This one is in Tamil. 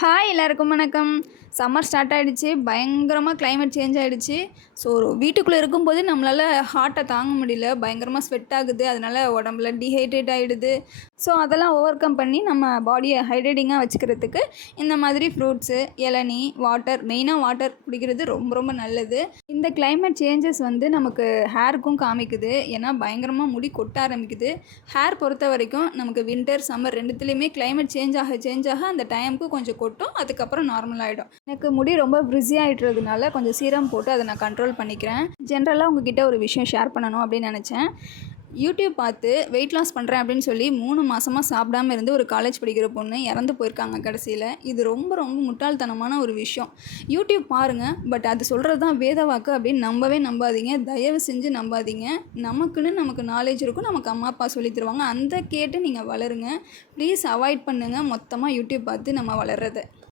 ஹாய் எல்லாருக்கும் வணக்கம். சம்மர் ஸ்டார்ட் ஆகிடுச்சு. பயங்கரமாக கிளைமேட் சேஞ்ச் ஆகிடுச்சு. ஸோ வீட்டுக்குள்ளே இருக்கும்போது நம்மளால் ஹார்ட்டை தாங்க முடியல. பயங்கரமாக ஸ்வெட் ஆகுது. அதனால் உடம்புல டீஹைட்ரேட் ஆகிடுது. ஸோ அதெல்லாம் ஓவர் கம் பண்ணி நம்ம பாடியை ஹைட்ரேட்டிங்காக வச்சுக்கிறதுக்கு இந்த மாதிரி ஃப்ரூட்ஸு, இளநீ, வாட்டர், மெயினாக வாட்டர் குடிக்கிறது ரொம்ப ரொம்ப நல்லது. இந்த கிளைமேட் சேஞ்சஸ் நமக்கு ஹேருக்கும் காமிக்குது. ஏன்னா பயங்கரமாக முடி கொட்ட ஆரம்பிக்குது. ஹேர் பொறுத்த வரைக்கும் நமக்கு வின்டர், சம்மர் ரெண்டுத்துலேயுமே கிளைமேட் சேஞ்ச் ஆக அந்த டைமுக்கு கொஞ்சம் கொட்டும். அதுக்கப்புறம் நார்மல் ஆகிடும். எனக்கு முடி ரொம்ப ஃப்ரிஸி ஆகிட்றதுனால கொஞ்சம் சீரம் போட்டு அதை நான் கண்ட்ரோல் பண்ணிக்கிறேன். ஜென்ரலாக உங்ககிட்ட ஒரு விஷயம் ஷேர் பண்ணணும் அப்படின்னு நினச்சேன். யூடியூப் பார்த்து வெயிட் லாஸ் பண்ணுறேன் அப்படின்னு சொல்லி 3 மாதமாக சாப்பிடாமல் இருந்து ஒரு காலேஜ் படிக்கிற பொண்ணு இறந்து போயிருக்காங்க கடைசியில். இது ரொம்ப ரொம்ப முட்டாள்தனமான ஒரு விஷயம். யூடியூப் பாருங்கள், பட் அது சொல்கிறது தான் வேத வாக்கு அப்படின்னு நம்பாதீங்க. தயவு செஞ்சு நம்பாதீங்க. நமக்கு நாலேஜ் இருக்கும். நமக்கு அம்மா அப்பா சொல்லி தருவாங்க. அந்த கேட்டு நீங்கள் வளருங்க. ப்ளீஸ் அவாய்ட் பண்ணுங்கள் மொத்தமாக யூடியூப் பார்த்து நம்ம வளர்கிறத.